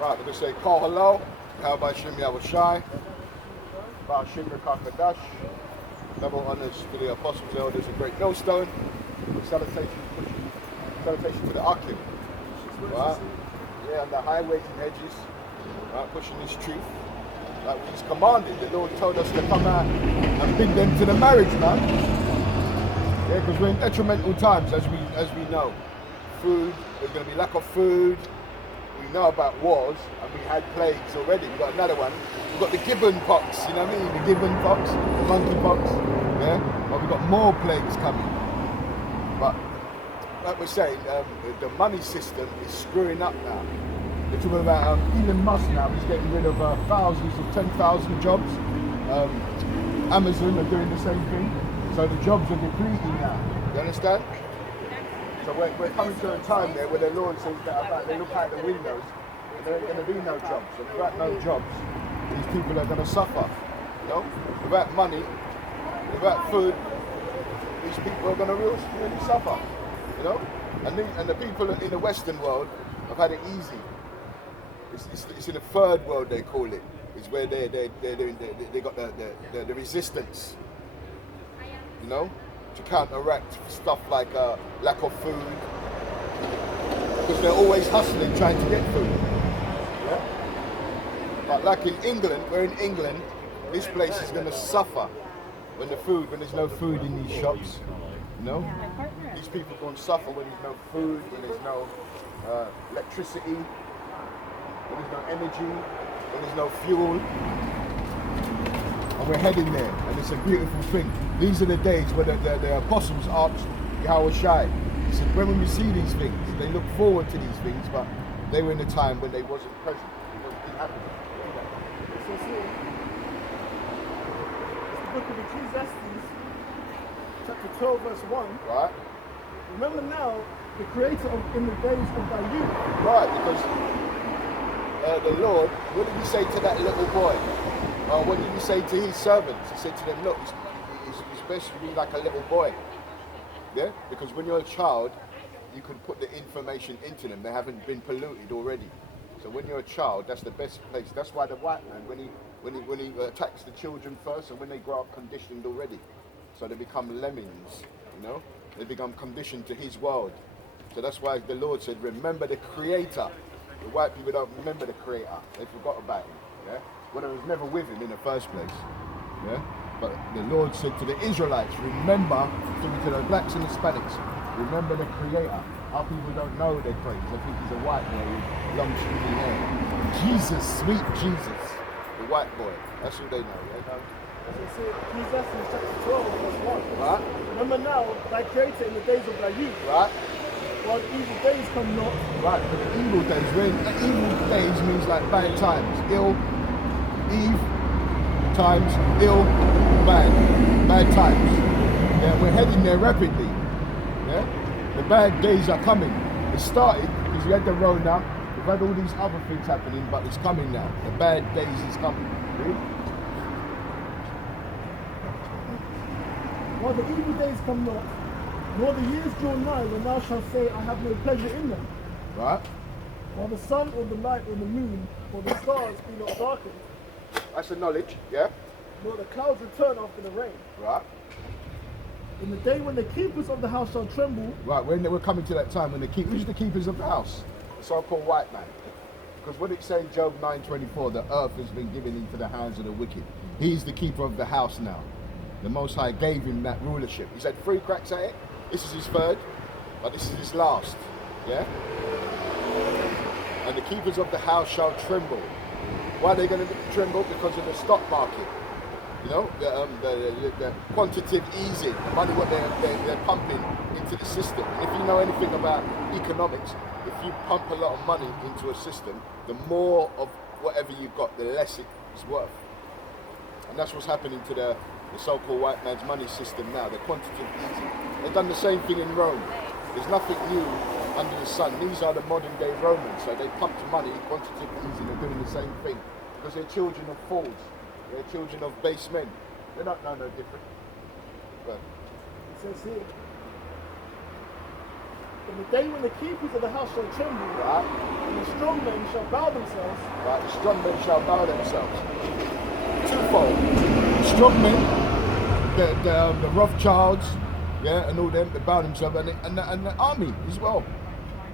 Right, we're going to say call hello. How about Shimmy Awashai? About Shimmy Kakadash. Double honors to the apostles, elders, and great millstone. Salutation to the Akim. Right? Yeah, on the highways and hedges. Right, pushing this truth. Like he's commanded. The Lord told us to come out and bring them to the marriage, man. Yeah, because we're in detrimental times, as we know. Food, there's going to be lack of food. We know about wars, and we had plagues already. We've got another one. We've got the gibbon pox, you know what I mean? The gibbon pox, the monkey pox. Yeah, but we've got more plagues coming. But like we're saying, the money system is screwing up now. We're talking about Elon Musk now. He's getting rid of thousands of 10,000 jobs. Amazon are doing the same thing. So the jobs are depleting now. You understand? So we're coming to a time there where the Lord says that about they look out the windows and there ain't going to be no jobs. And without no jobs, these people are going to suffer. You know, without money, without food, these people are going to really suffer. You know, and the people in the Western world have had it easy. It's in the third world they call it. It's where they got the resistance. You know, to counteract stuff like lack of food, because they're always hustling trying to get food. Yeah? But like in England, we're in England, this place is going to suffer when there's no food in these shops. You know, these people are going to suffer when there's no food, when there's no electricity, when there's no energy, when there's no fuel. And we're heading there, and it's a beautiful thing. These are the days where the apostles asked Yahweh Shai. He said, when we see these things, they look forward to these things, but they were in a time when they wasn't present. It wasn't happening. So see, it's the book of Ecclesiastes, chapter 12, verse 1. Right? Remember now the Creator in the days of thy youth. Right, because the Lord, what did he say to that little boy? What did he say to his servants? He said to them, look, he's best to be like a little boy. Yeah? Because when you're a child, you can put the information into them. They haven't been polluted already. So when you're a child, that's the best place. That's why the white man, when he attacks the children first, and when they grow up conditioned already. So they become lemmings, you know? They become conditioned to his world. So that's why the Lord said, remember the Creator. The white people don't remember the Creator. They forgot about him. Yeah? Well, it was never with him in the first place. Yeah? But the Lord said to the Israelites, remember, to the blacks and the Hispanics, remember the Creator. Our people don't know their Creator. They think he's a white boy with long stringy hair. Jesus, sweet Jesus, the white boy. That's who they know. Yeah? As I say, Ecclesiastes chapter 12, verse 1. Right? Remember now thy Creator in the days of thy youth. Right? While evil days come not. Right, but the evil days, evil days means like bad times. Eve times, ill, bad times. Yeah, we're heading there rapidly. Yeah, the bad days are coming. It started because we had the Rona, we've had all these other things happening, but it's coming now. The bad days is coming. See? While the evil days come not, nor the years draw nigh when thou shalt say, I have no pleasure in them. Right? While the sun or the light or the moon or the stars be not darkened. That's the knowledge, yeah? Nor the clouds return after the rain. Right? In the day when the keepers of the house shall tremble. Right, we're coming to that time when who's the keepers of the house? The so-called white man. Because what it says in Job 9:24, the earth has been given into the hands of the wicked. He's the keeper of the house now. The Most High gave him that rulership. He's had 3 cracks at it. This is his 3rd, but this is his last. Yeah? And the keepers of the house shall tremble. Why are they going to tremble? Because of the stock market. You know, the quantitative easing, the money what they're pumping into the system. And if you know anything about economics, if you pump a lot of money into a system, the more of whatever you've got, the less it's worth. And that's what's happening to the so-called white man's money system now, the quantitative easing. They've done the same thing in Rome. There's nothing new under the sun. These are the modern day Romans, so they pumped money, quantitative easing, they're doing the same thing. Because they're children of fools. They're children of base men. They don't know no different. But It says here, In the day when the keepers of the house shall tremble, Right? and the strong men shall bow themselves, Right? The strong men shall bow themselves. Twofold. Strong men, the Rothschilds, yeah, and all them, they bow themselves, and the army as well.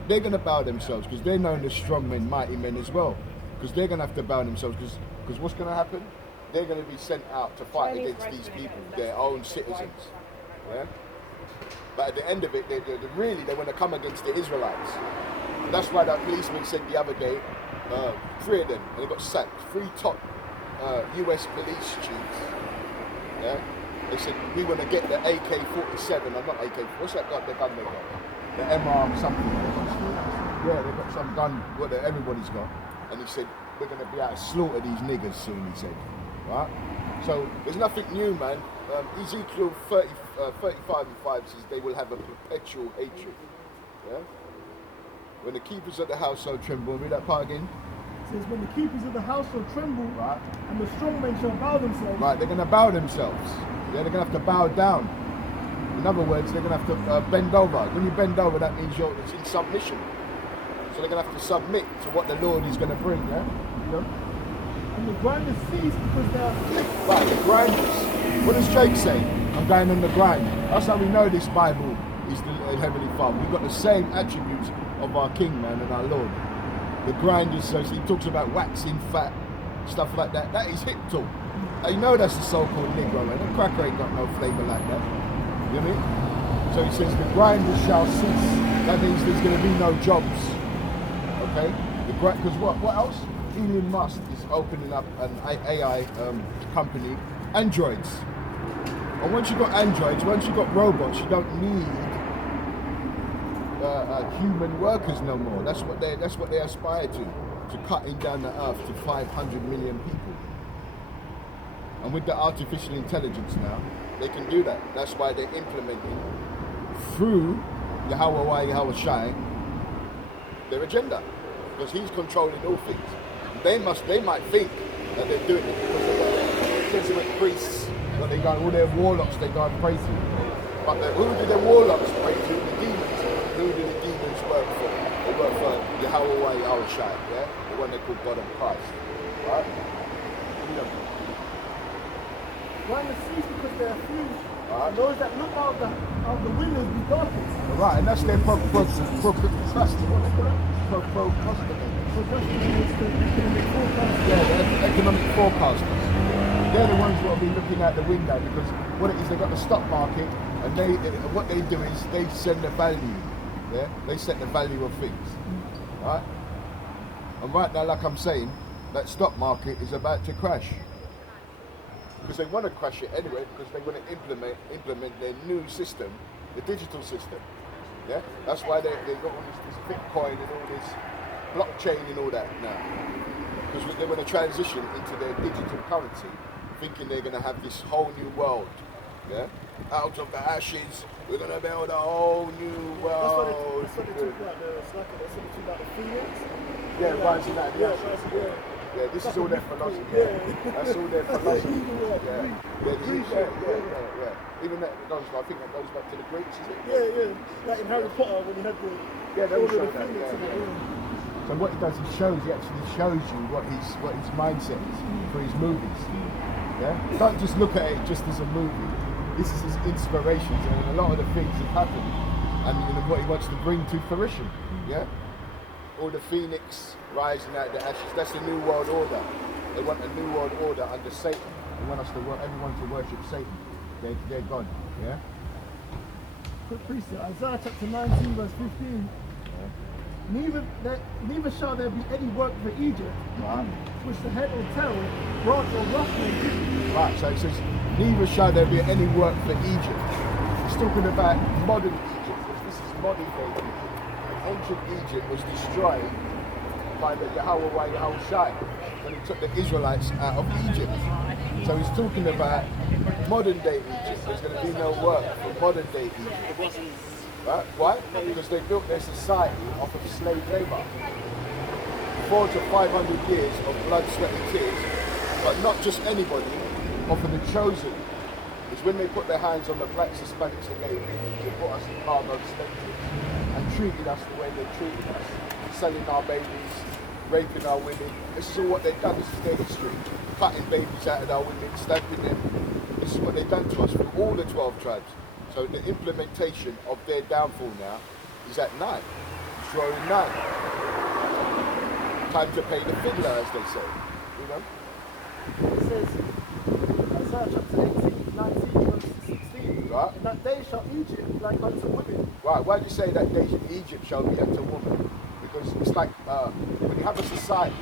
They're going to bow themselves because they're known as strong men, mighty men as well. Because they're going to have to bow themselves because what's going to happen? They're going to be sent out to fight against these people, their own citizens. Yeah? But at the end of it, they want to come against the Israelites. And that's why that policeman said the other day, 3 of them, and they got sacked, 3 top US police chiefs. Yeah? They said, we want to get the AK-47, or not AK, what's that gun, the gun they got? The MR something. Yeah, they've got some gun, what everybody's got. And he said, we're going to be out to slaughter these niggers soon, he said. Right? So there's nothing new, man. Ezekiel 35 and 5 says they will have a perpetual hatred. Yeah? When the keepers of the household tremble, read that part again. It says, when the keepers of the house shall tremble, Right. and the strong men shall bow themselves. Right, they're going to bow themselves. Yeah, they're going to have to bow down. In other words, they're going to have to bend over. When you bend over, that means it's in submission. So they're going to have to submit to what the Lord is going to bring, yeah? You know? And the grinders cease because they are flicked. Right, the grinders. What does Jake say? I'm going on the grind. That's how we know this Bible is the Heavenly Father. We've got the same attributes of our King, man, and our Lord. The grinders, so he talks about waxing fat, stuff like that. That is hip talk. You know that's the so-called Negro, man. The cracker ain't got no flavour like that. You know what I mean? So he says the grinders shall cease. That means there's going to be no jobs. Okay? Because what else? Elon Musk is opening up an AI company, androids. And once you've got androids, once you've got robots, you don't need human workers no more. That's what they aspire to cutting down the earth to 500 million people. And with the artificial intelligence now, they can do that. That's why they're implementing through Yahweh Shai their agenda, because he's controlling all things. They might think that they're doing it because they've got Jesuit priests that they go, all their warlocks they go and pray to. But who do the warlocks pray to? The demons. Who do the demons work for? They work for Yahweh Shai, yeah? The one they call God of Christ. Right? You know. Grinders cease because they are few. Right. And those that look out the windows be darkness. Right, and that's their economic forecasters. They're the ones that will be looking out the window because what it is, they've got the stock market, and what they do is they send the value. Yeah, they set the value of things. Right, and right now, like I'm saying, that stock market is about to crash. Because they want to crash it anyway, because they want to implement their new system, the digital system. Yeah, that's why they've got all this Bitcoin and all this blockchain and all that now. Because they want to transition into their digital currency, thinking they're going to have this whole new world. Yeah, out of the ashes, we're going to build a whole new world. That's what they talk about. That's what they talk about the Phoenix. Yeah, rising out of the ashes. Yeah, this is all their philosophy. Yeah. That's all their philosophy. Yeah. Even that goes, I think that goes back to the Greeks, is it? Yeah. Like in Harry Potter when he had the they all show that. Phoenix in it. So what he does, he actually shows you what his mindset is for his movies. Yeah? Don't just look at it just as a movie. This is his inspirations, and a lot of the things have happened, and what he wants to bring to fruition. Yeah. All the phoenix rising out of the ashes. That's the new world order. They want a new world order under Satan. They want everyone to worship Satan. They're God. Yeah. Quick precept, Isaiah chapter 19 verse 15. Neither shall there be any work for Egypt, Right. which the head will tell, branch or rush may do. Right. So it says, neither shall there be any work for Egypt. It's talking about modern Egypt. This is modern day Egypt. Ancient Egypt was destroyed by the Yahweh Shai when he took the Israelites out of Egypt. So he's talking about modern day Egypt. There's going to be no work for modern day Egypt. Right? Why? Because they built their society off of slave labor. 400 to 500 years of blood, sweat and tears, but not just anybody, off of the chosen. It's when they put their hands on the blacks, Hispanics and Asians, they put us in cargo slave ships. and treated us the way they treated us, selling our babies, raping our women. This is all what they've done. This is their history. Cutting babies out of our women, stamping them. This is what they've done to us through all the 12 tribes. So the implementation of their downfall now is at 9. It's drawing 9. Time to pay the fiddler, as they say. You know? It says, Isaiah chapter 18, 19, verse 16. Right. In that day shall Egypt be like unto women. Right, why do you say that day Egypt shall be unto woman? Because it's like when you have a society,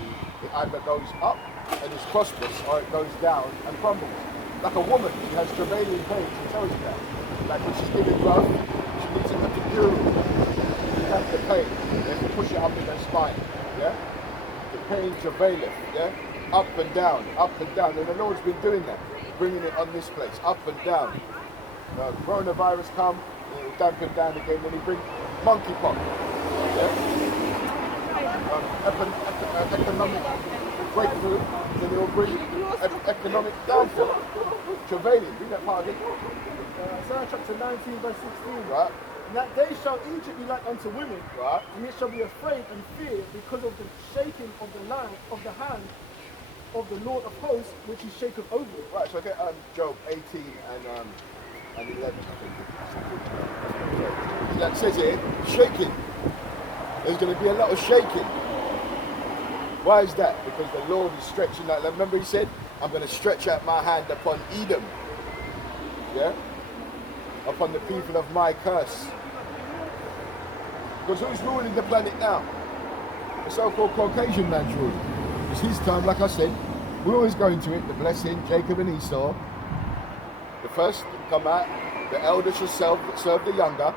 it either goes up and is prosperous or it goes down and crumbles. Like a woman, she has travailing pains, it tells you that. Like when she's giving birth, she needs an epidural. She has the pain, then you push it up in her spine, yeah? The pain travaileth, yeah? Up and down, and the Lord's been doing that, bringing it on this place, up and down. Coronavirus come, it will dampen down again, then he bring monkeypox, yeah? Economic breakthrough, then it will bring economic downfall. Travailing, read that part again. Isaiah chapter 19, verse 16. Right. In that day shall Egypt be like unto women, Right. and it shall be afraid and fear because of the shaking of the land of the hand of the Lord of hosts, which he shaketh over it. Right, so I get Job 18 and 11, I think. That says here, shaking. There's going to be a lot of shaking. Why is that? Because the Lord is stretching out. Remember he said, I'm going to stretch out my hand upon Edom. Yeah? Upon the people of my curse. Because who's ruling the planet now? The so-called Caucasian man's ruling. It's his time, like I said. We always go into it, the blessing, Jacob and Esau. The first come out, the elder shall serve the younger.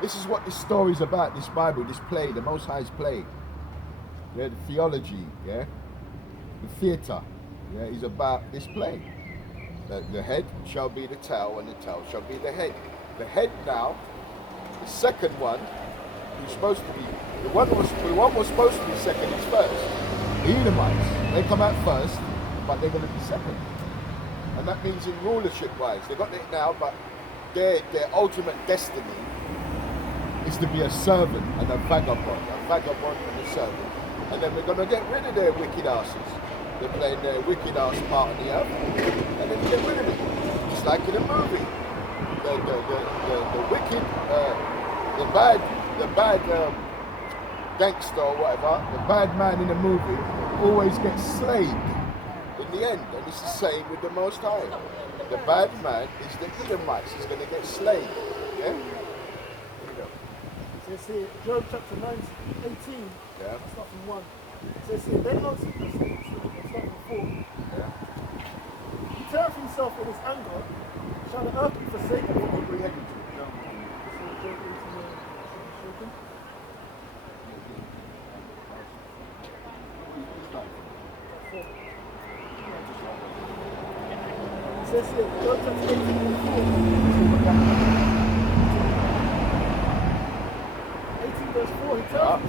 This is what this story is about, this Bible, this play, the Most High's play. Yeah, the theology, yeah? The theatre, yeah, is about this play. The head shall be the tail, and the tail shall be the head. The head now, the second one, who's supposed to be, the one was supposed to be second is first. The Edomites, they come out first, but they're going to be second. And that means in rulership-wise, they got it now, but their ultimate destiny is to be a servant and a vagabond and a servant. And then we're going to get rid of their wicked asses. They're playing their wicked ass part of the earth, and then we get rid of it. It's like in a movie. The wicked, the bad gangster or whatever, the bad man in a movie always gets slayed in the end. And it's the same with the Most High. The bad man is the Edomites. He's going to get slayed. Yeah? So it's here, Job chapter 19, 18. Yeah. I'll start from 1. So it's here, then not start from 4. Yeah. He teareth himself in his anger, shall the earth be forsaken? What were we heading to? So Job 18, it says here, Job chapter 18, 4. 18 verse 4, he tells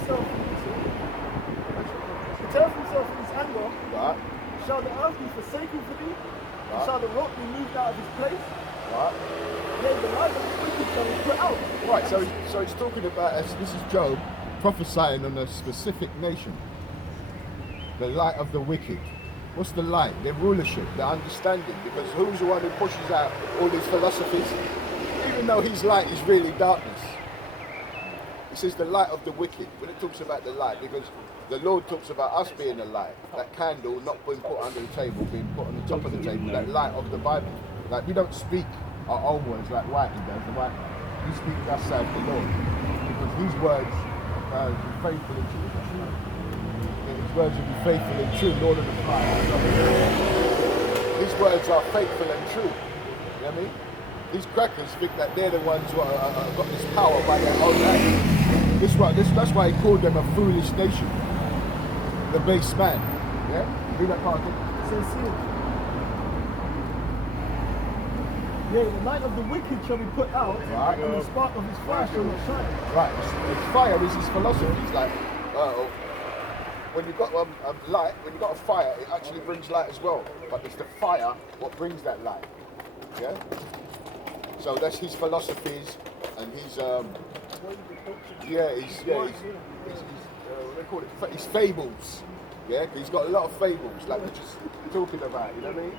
himself in his anger, Right. shall the earth be forsaken for thee? And Right. shall the rock be moved out of his place? Right. Yea, the light of the wicked shall be put out. Right, so it's talking about, this is Job prophesying on a specific nation. The light of the wicked. What's the light? Their rulership, their understanding. Because who's the one who pushes out all these philosophies? Even though his light is really darkness. It says the light of the wicked. When it talks about the light, because the Lord talks about us being the light. That candle not being put under the table, being put on the top of the table. That light of the Bible. Like we don't speak our own words like Whitey does. The White, we speak thus saith the Lord. Because these words are faithful and true. His words will be faithful and true. Lord of the fire. These words are faithful and true. You know what I mean? These crackers think that they're the ones who got this power by their own hand. That's why he called them a foolish nation. The base man. Yeah? Read that part again. It says here, yea, the light of the wicked shall be put out, Right. and the spark of his fire shall not shine. Right. It's fire is his philosophy. It's like, when you've got light, when you've got a fire, it actually brings light as well. But it's the fire what brings that light. Yeah? So that's his philosophies and his what you could picture. Yeah, what they call it? He's fables. Yeah, 'cause he's got a lot of fables, like we're just talking about. You know what I mean?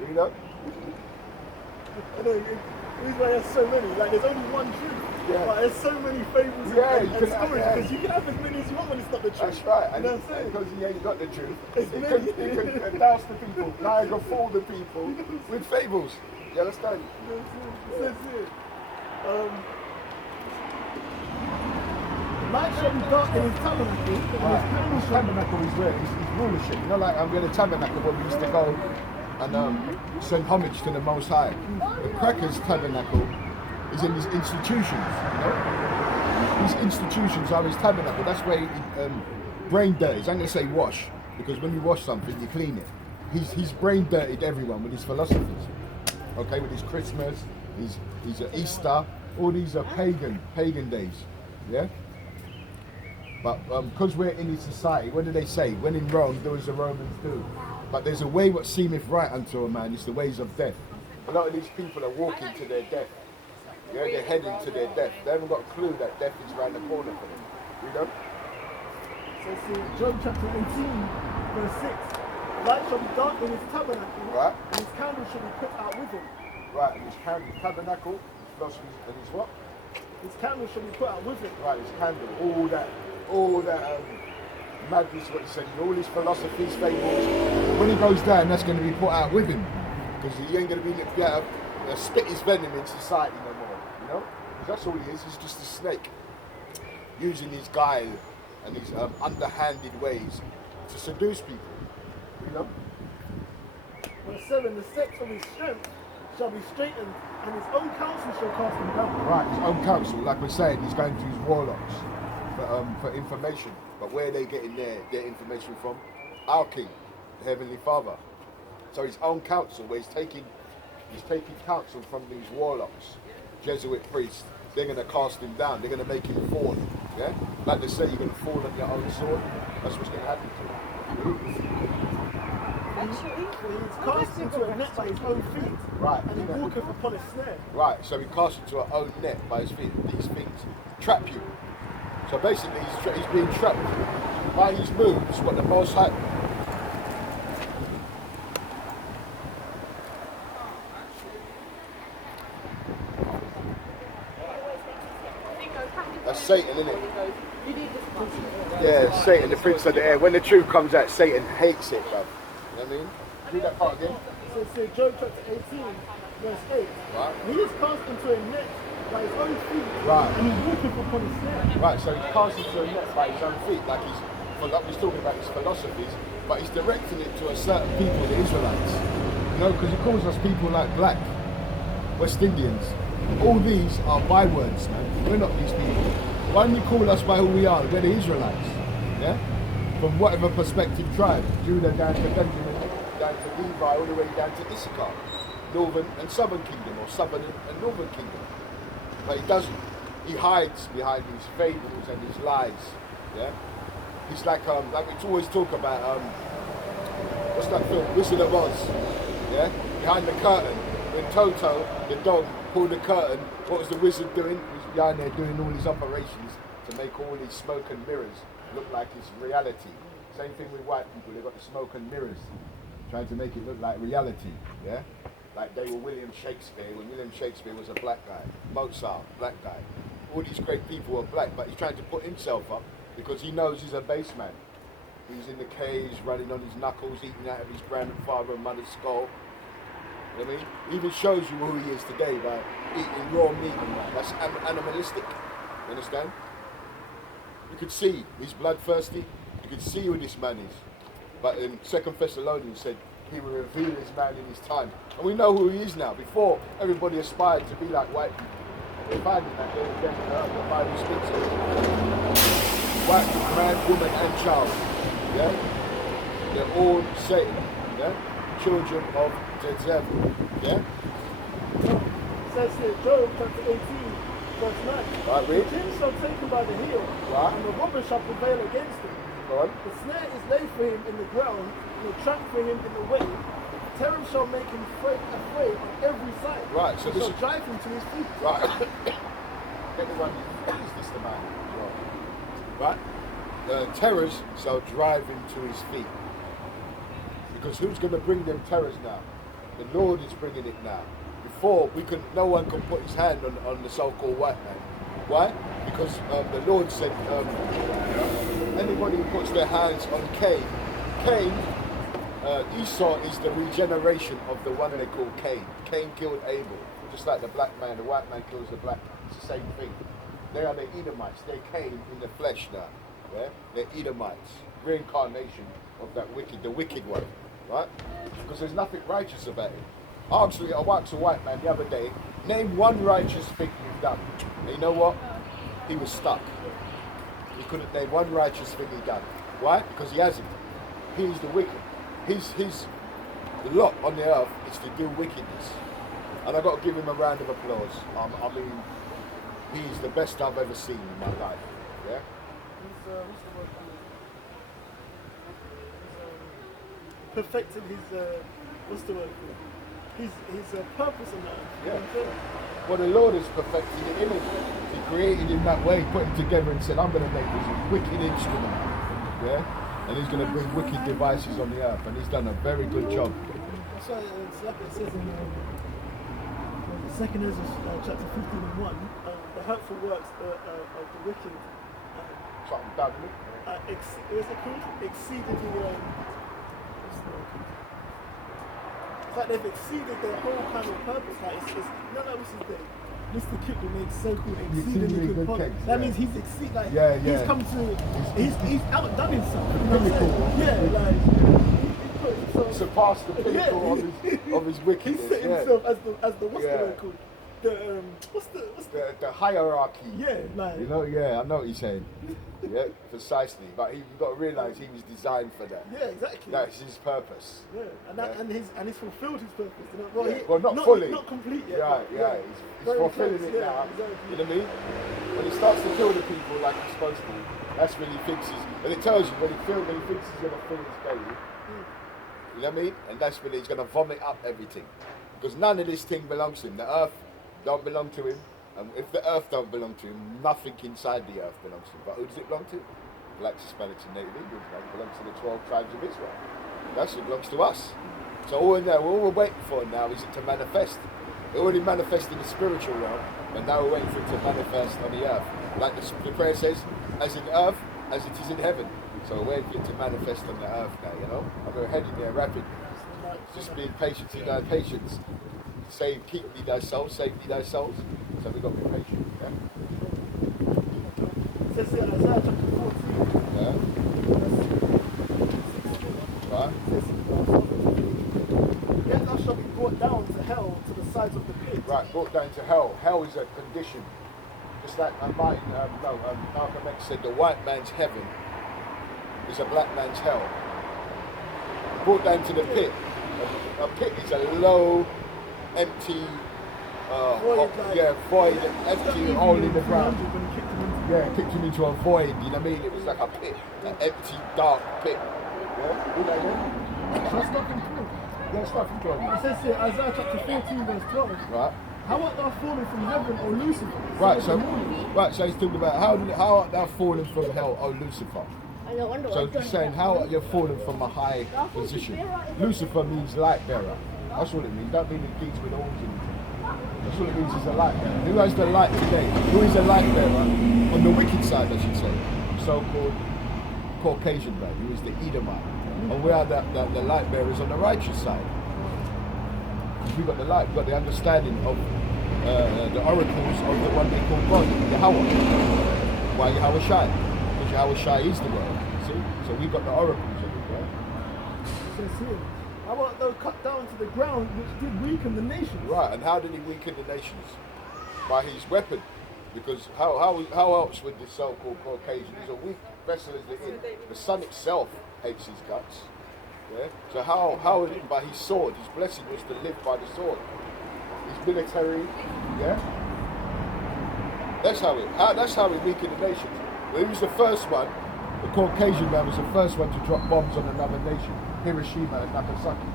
You know? I know, this why there's so many. Like, there's only one truth. Yeah. But there's so many fables Yeah, and you can- stories yeah. because you can have as many as you want when it's not the truth. That's right. You And know what I'm saying? because he ain't got the truth, It's he many. can douse the people, Niagara fool the people with fables. You understand? That's it. Light shall be dark in his tabernacle, and his candle His shall tabernacle is where? His rulership. You know, like I'm going to tabernacle where we used to go and send homage to the Most High. The Crackers tabernacle is in his institutions. You know, these institutions are his tabernacle. That's where he brain dirties. I'm going to say wash because when you wash something, you clean it. He's brain dirtied everyone with his philosophies. Okay, with his Christmas, his Easter. All these are pagan days. Yeah. But because we're in his society, what do they say? When in Rome, do as the Romans do. But there's a way what seemeth right unto a man, it's the ways of death. A lot of these people are walking to their death. Yeah, they're heading to their death. They haven't got a clue that death is around the corner for them. You know? So see, Job chapter 18, verse 6. Light shall be dark in his tabernacle, Right. and his candle shall be put out with him. Right, and his tabernacle, philosophy, and his what? His candle shall be put out with him. Right, his candle, all that madness, what he said, all his philosophies, fables. When he goes down, that's going to be put out with him. Because he ain't going to be able to spit his venom in society no more, you know? Because that's all he is, he's just a snake. Using his guile and his underhanded ways to seduce people, you know? Verse 7. The steps of his strength shall be straightened, and his own counsel shall cast him down. Right, his own counsel, like we're saying, he's going to use warlocks for information. But where are they getting their information from? Our King, the Heavenly Father. So his own counsel, where he's taking counsel from these warlocks, Jesuit priests. They're going to cast him down. They're going to make him fall. Yeah, like they say, you're going to fall on your own sword. That's what's going to happen to him. For he is cast into a net by his own feet, Right. and he walketh upon a snare. Right, so he cast into our own net by his feet. These things trap you. So basically, he's being trapped by his moves. What the Most High. That's Satan, isn't it? Yeah, Satan, the prince of the air. When the truth comes out, Satan hates it, bro. You know what I mean? Read that part again. So say Job chapter 18, verse 8. Right. He is cast into a net by his own feet, Right. and he walketh upon a snare. Right, so he's cast into a net by his own feet, like he's talking about his philosophies, but he's directing it to a certain people, the Israelites. You know, because he calls us people like black, West Indians. All these are bywords, man. We're not these people. Why don't you call us by who we are? We're the Israelites. Yeah? From whatever perspective tribe, Judah down to Benjamin, down to Levi, all the way down to Issachar, Northern and Southern Kingdom, or Southern and Northern Kingdom. But he doesn't. He hides behind his fables and his lies. Yeah? He's like we always talk about, what's that film? Wizard of Oz. Yeah? Behind the curtain. When Toto, the dog, pulled the curtain, what was the wizard doing? He was behind there doing all these operations to make all these smoke and mirrors look like it's reality. Same thing with white people, they've got the smoke and mirrors, trying to make it look like reality. Yeah? Like they were William Shakespeare, when William Shakespeare was a black guy. Mozart, black guy. All these great people were black, but he's trying to put himself up because he knows he's a base man. He's in the caves, running on his knuckles, eating out of his grandfather and mother's skull. You know what I mean? He even shows you who he is today by eating raw meat and that. That's animalistic. You understand? You could see he's bloodthirsty. You could see who this man is. But in 2 Thessalonians said he will reveal his man in his time. And we know who he is now. Before, everybody aspired to be like white people. We're finding that the Bible speaks of white man, woman and child. Yeah? They're all Satan. Yeah? Children of the devil. Yeah? It says here, Job chapter 18, verse 9. Right, read. The king shall take him by the heel, Right. and the robber shall prevail against him. Go on. The snare is laid for him in the ground, and the trap for him in the way. Terror shall make him afraid on every side. Right, so It this shall is- drive him to his feet. Right. Everyone, what is this gangster man as well. Right? The terrors shall drive him to his feet. Because who's going to bring them terrors now? The Lord is bringing it now. Before, no one could put his hand on the so-called white man. Why? Because the Lord said, anybody who puts their hands on Cain, Esau is the regeneration of the one they call Cain. Cain killed Abel, just like the black man, the white man kills the black man. It's the same thing. They are the Edomites. They came in the flesh now. Yeah? They're Edomites, reincarnation of the wicked one, right? Because there's nothing righteous about it. I asked a white man the other day, name one righteous thing you've done. And you know what? He was stuck. He couldn't name one righteous thing he'd done. Why? Because he hasn't. He's the wicked. His lot on the earth is to do wickedness. And I've got to give him a round of applause. I mean, he's the best I've ever seen in my life. Yeah? He's, what's the word? Perfected his, what's the word? His purpose on earth. Yeah. Well, the Lord is perfecting the image. He created him that way, put him together and said, I'm going to make this a wicked instrument. Yeah? And he's going to bring wicked devices on the earth. And he's done a very good job. That's why it's like it says in the second Ezra chapter 15 and 1, the hurtful works of the wicked Something done, isn't it? what's it called? Exceedingly, what's the word? It's like they've exceeded their whole kind of purpose. Like it's what's his name? Mr. Kipling makes so-called exceedingly good products. cakes, That yeah. means he's like Yeah. he's come to he's outdone himself. You know what I'm Pinnacle. saying? Yeah, like he put himself Surpassed the pinnacle of his wickedness. He set himself as the what's the word called? What's the hierarchy. yeah, like You know, I know what you're saying. Yeah, precisely. But you've got to realise he was designed for that. yeah, exactly. That's his purpose. Yeah, and he's fulfilled his purpose. You know? Yeah. Well, not fully. not complete yet. Yeah, but yeah. He's Very fulfilling close, it yeah, now. exactly. You know what I mean? When he starts to kill the people like he's supposed to, that's when he thinks and it tells you when he thinks he's going to fill his belly. You know what I mean? And that's when he's going to vomit up everything. Because none of this thing belongs to him. The earth don't belong to him. And if the earth don't belong to him, nothing inside the earth belongs to him. But who does it belong to? Blacks, Hispanics and Native Indians. It belongs to the 12 tribes of Israel. That's it belongs to us. So all we're waiting for now is it to manifest. It already manifested in the spiritual realm, but now we're waiting for it to manifest on the earth. Like the prayer says, as in earth, as it is in heaven. So we're waiting for it to manifest on the earth now, you know? I'm going heading there rapid. Just being patient in thy patience. Save, keep me thy soul, save me thy souls. So we've got to be patient, yeah? It says in Isaiah chapter 14, Yeah? Right? yet thou shalt be brought down to hell to the sides of the pit. Right, brought down to hell. Hell is a condition. Just like Malcolm X said, the white man's heaven is a black man's hell. Brought down to the pit. A pit is a low, empty, void, empty hole in the ground. Yeah, kicked him into a void, you know what I mean? It was like a pit, an empty, dark pit. Yeah? Read that again? That's nothing true. Yeah, it's nothing to It says here, Isaiah chapter 14, verse 12. Right. How art thou fallen from heaven, O Lucifer? Right, son of the morning? so he's talking about how art thou fallen from hell, O Lucifer? So he's saying how you're fallen from a high position. Lucifer means light bearer. That's what it means. That means it keeps with horns in it. That's what it means is a light bearer. Who has the light today? Who is a light bearer? On the wicked side, I should say. So-called Caucasian man, who is the Edomite. And we are the light bearers on the righteous side. We've got the light, we've got the understanding of the oracles of the one they call God, Yahweh. Why Yahweh Shai? Because Yahweh Shai is the word. See? So we've got the oracles of it, right? It says here, how art thou cut down to the ground, which did weaken the nations? Right, and how did he weaken the nations? By his weapon. Because how else would this so-called Caucasian, he's a weak vessel as it is. The sun itself hates his guts. Yeah? So how by his sword, his blessing was to live by the sword. His military, yeah? That's how he weakened the nations. Well, he was the first one, the Caucasian man was the first one to drop bombs on another nation, Hiroshima and Nagasaki.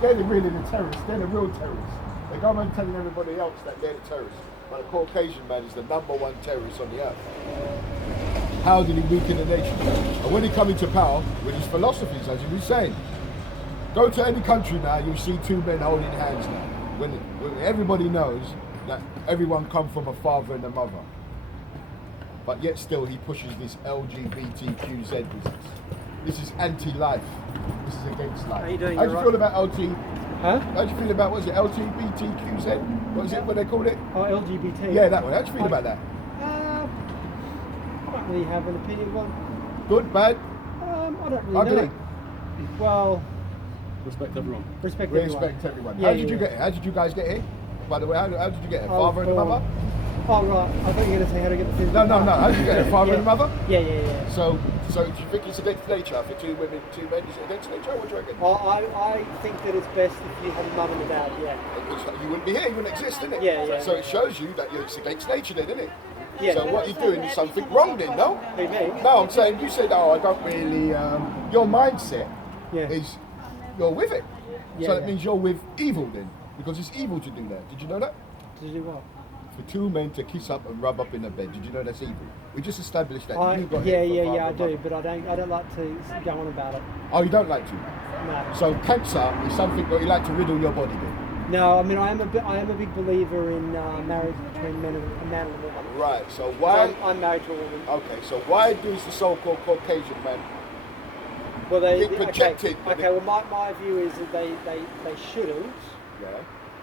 They're really the terrorists, they're the real terrorists. They go around telling everybody else that they're the terrorists. but the Caucasian man is the #1 terrorist on the earth. How did he weaken the nation? And when he come into power with his philosophies, as you were saying, go to any country now, you see two men holding hands now. When everybody knows that everyone come from a father and a mother. But yet still he pushes this LGBTQZ business. This is anti-life. This is against life. How you doing? How do you You're feel about LT? Huh? How do you feel about, what is it, LGBTQZ? What is it, what they called it? Oh, LGBT. Yeah, that one. How do you feel about that? I don't really have an opinion one. Good, bad, I don't really ugly? know. Well, Respect everyone. respect Respect everyone. Yeah, How did yeah, you yeah. get it? How did you guys get here? By the way, how did you get it? Oh, Father and a from- mother? Oh, right. I thought you were going to say how to get the physical. No. How did you get it? Father yeah. and a mother? Yeah. So do you think it's against nature for two women, two men? Is it against nature? What do you reckon? Well, I think that it's best if you have a mum and a dad, yeah. You wouldn't be here, you wouldn't exist, innit? Yeah. So it shows you that it's against nature then, isn't it? Yeah. So what you're doing is something wrong then, no? Who, me? No, I'm saying, you said, I don't really, your mindset Yeah. is, you're with it. Yeah, So that yeah. means you're with evil then, because it's evil to do that. Did you know that? Did you do what? For two men to kiss up and rub up in a bed, did you know that's evil? We just established that. You got Yeah, it for father I and do, mother. but I don't like to go on about it. Oh, you don't like to? No. So cancer is something that you like to riddle your body with. No, I mean I am a big believer in marriage between a man and a woman. Right, so So why... I'm married to a woman. Okay, so why does the so-called Caucasian man Well, keep projecting? Okay. Well, my view is that they shouldn't, Yeah,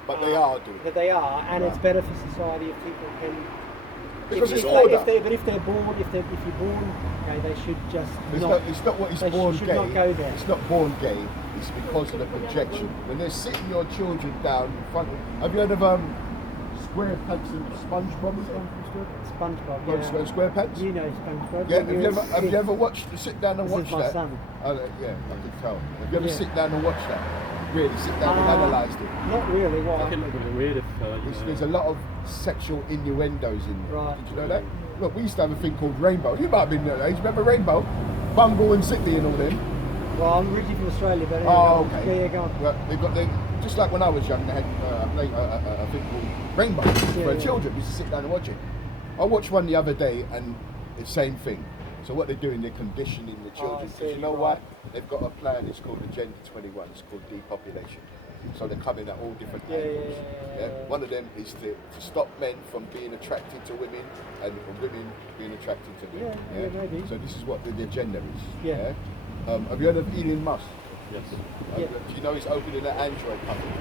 but they are doing it. that they are, and it's Right. better for society if people can. Because if, it's if order. but if they're born, if you're born, okay, they should just It's not what is they born should gay. not go there. It's not born gay. It's because of the projection. When they're sitting your children down in front of... Have you heard of SquarePants and SpongeBob? Is that SpongeBob. from Yeah. SquarePants? You know SpongeBob. Yeah, when you're have you ever watched, sit down and This watch is my that? son. Yeah, I can tell. Have you ever Yeah. sit down and watched that? Really, sit down and analysed it? Not really. I Why? think it would be weird if There's a lot of sexual innuendos in there. Right. Did you know that? Look, we used to have a thing called Rainbow. You might have been that age. Remember Rainbow? Bungle and Sydney and all them. Well, I'm originally from Australia, but anyway, Oh, go on. okay. Yeah, go on. Well, they've got them, just like when I was young, they had a thing called Rainbow for yeah. children. We used to sit down and watch it. I watched one the other day and the same thing. So what they're doing, they're conditioning the children. see, Because you know right. why? They've got a plan, it's called Agenda 21, it's called depopulation. So they're coming at all different angles. Yeah. One of them is to stop men from being attracted to women and women being attracted to men. Yeah, maybe. So this is what the agenda is. Yeah. Have you heard of Elon Musk? Yes. Yeah. Do you know he's opening an Android company?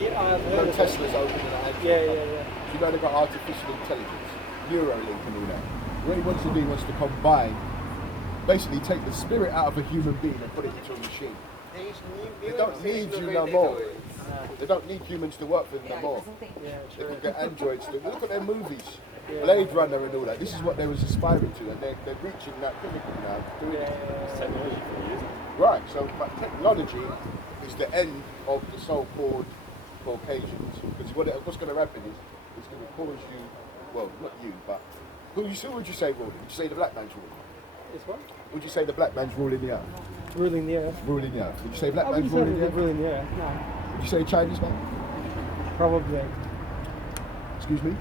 Yeah, I've You know heard of it. Tesla's opening an Android Yeah. company? Do you know they've got artificial intelligence, Neuralink and all that? What he wants to do, he wants to combine, basically take the spirit out of a human being and put it into a machine. They don't need you no more. They don't need humans to work for them no more. Yeah, They true. can get androids to look at their movies, Yeah. Blade Runner and all that. This is what they was aspiring to, and they're reaching that pinnacle now. Doing it. It's technology for you, isn't it? Right, so but technology is the end of the so-called Caucasians. Because what's going to happen is it's going to cause you, well, not you, but who would you say ruling? Would you say the black man's ruling? This one? Would you say the black man's ruling the earth? Ruling the earth. Ruling the earth. Would you say black I man's wouldn't say ruling the earth? ruling the earth. No, Would you say Chinese man? probably. Excuse me?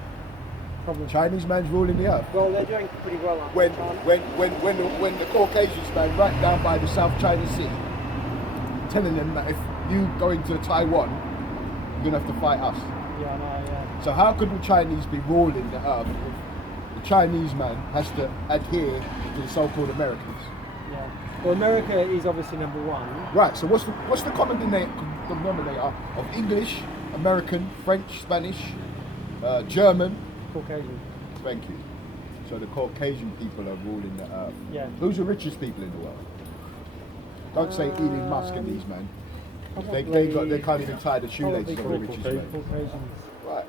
Probably. Chinese man's ruling the earth. Well, they're doing pretty well. aren't When they, China? when the Caucasians man right down by the South China Sea, telling them that if you go into Taiwan, you're gonna have to fight us. Yeah, I know. Yeah. So how could the Chinese be ruling the earth if the Chinese man has to adhere to the so-called Americans? Yeah. Well, America is obviously number one. Right. So what's the common denominator of English, American, French, Spanish, German? Caucasian. Thank you. So the Caucasian people are ruling the earth. Yeah. Who's the richest people in the world? Don't say Elon Musk and these men. They can't even tie the shoelaces on the richest man. Caucasians. Right.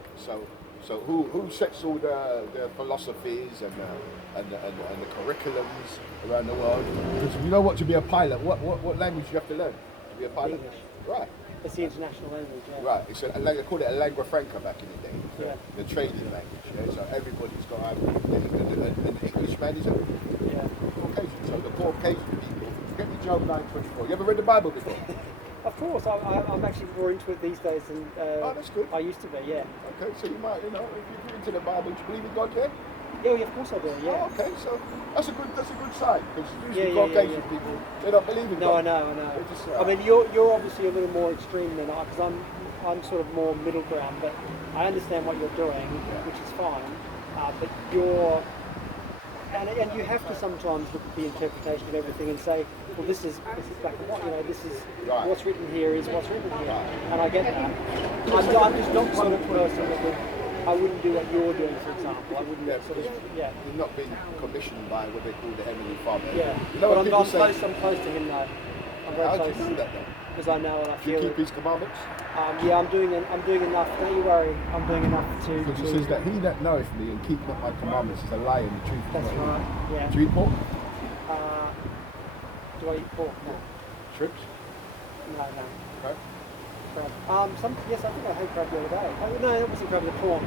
So who sets all the philosophies and the curriculums around the world? Because you know what, to be a pilot, what language do you have to learn to be a pilot? English. Right. It's the international language. Yeah. Right. It's they called it a lingua franca back in the day. Yeah. The trading language. Yeah? So everybody's got an English man is everything. Yeah. Caucasian. So the Caucasian people. Get me Job 9:24. You ever read the Bible before? Of course, I'm actually more into it these days than Oh, that's good. I used to be. Yeah. Okay, so you might, if you're into the Bible, do you believe in God, yeah? Yeah, of course I do. Yeah. Oh, okay, so that's a good sign because usually Yeah, God yeah, games yeah. with people, they don't believe in No, I God. know, I know. They just, I mean, you're obviously a little more extreme than I, because I'm sort of more middle ground. But I understand what you're doing, which is fine. But you're and you have to sometimes look at the interpretation of everything and say, well, this is black and white. You know, this is Right. what's written here is what's written here, Right. and I get that. I'm just not the sort of person that I wouldn't do what you're doing, for example. I wouldn't Yeah, sort of because you're not being commissioned by what they call the Heavenly Father. yeah. You know But what people I'm say? close to him though. I'm very How do close you know that then? because I know and I Do you feel keep it. His commandments? Yeah, I'm doing enough. Don't you worry. I'm doing enough to. Because He says that He that knoweth me and keep not my commandments is a liar and the truth is That's not in him. right. Yeah. Do you eat pork? Do I eat pork? No. Shrimps? No, no. Okay. Crab. Yes, I think I had crab the other day. Oh, no, that wasn't crab. The prawn.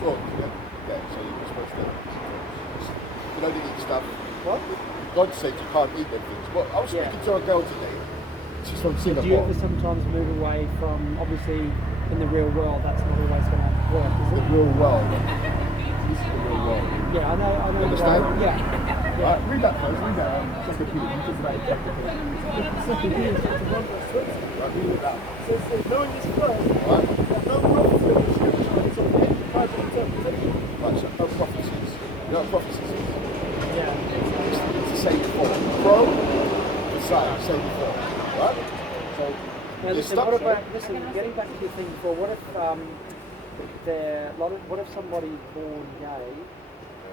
Pork, yeah. So you're supposed to. You can only eat stuff. What? God said you can't eat them things. Well, I was Yeah. speaking to a girl today. She's from Do you Singapore. ever sometimes move away from, obviously, in the real world, that's not always going to work, is The it? real world. This is the real world. Yeah, I know. You understand? Yeah. Right, read that first. Read that. Second Peter. You talk about it, chapter 3. Second Peter chapter 1 verse 20. Right, read it out. So it says, knowing this first, Right? that no prophecy of the scripture is of any private interpretation. Right, so no prophecies. You know what prophecies is? Yeah. It's the same before. Pro, Messiah, same before. Right? So, Now, it listen, stops what there. about, listen, getting back to your thing before, what if somebody's born gay,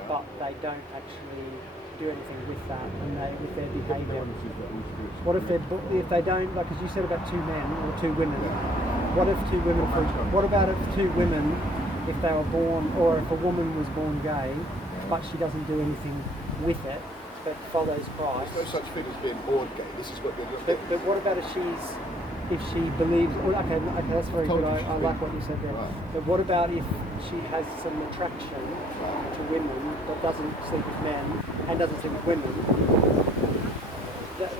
but they don't actually do anything with that, and with their behaviour? What if if they don't, like as you said about two men or two women? What if two women? What about if two women, if they were born, or if a woman was born gay, but she doesn't do anything with it, but follows Christ? There's no such thing as being born gay. This is what they're looking But what about if she believes? Well, okay, that's very Told good. you I she's like been- what you said there. Right. But what about if she has some attraction to women, but doesn't sleep with men and doesn't sleep with women?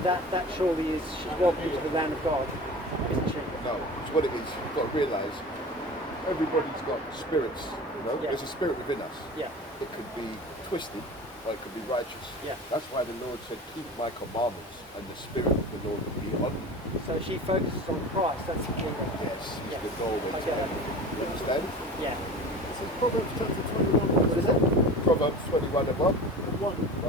That surely is she's welcome to the land of God, isn't she? No, it's what it is. You've got to realise everybody's got spirits. You know, Yeah. there's a spirit within us. Yeah. It could be twisted, or it could be righteous. Yeah. That's why the Lord said, "Keep my commandments, and the spirit of the Lord will be on you." So she focuses on Christ. That's the key. Yes, he's Yes. the doorway. I to get that. heaven. You understand? Yeah. This is Proverbs chapter 21 What verse is it? Proverbs 21 and 1. 1. One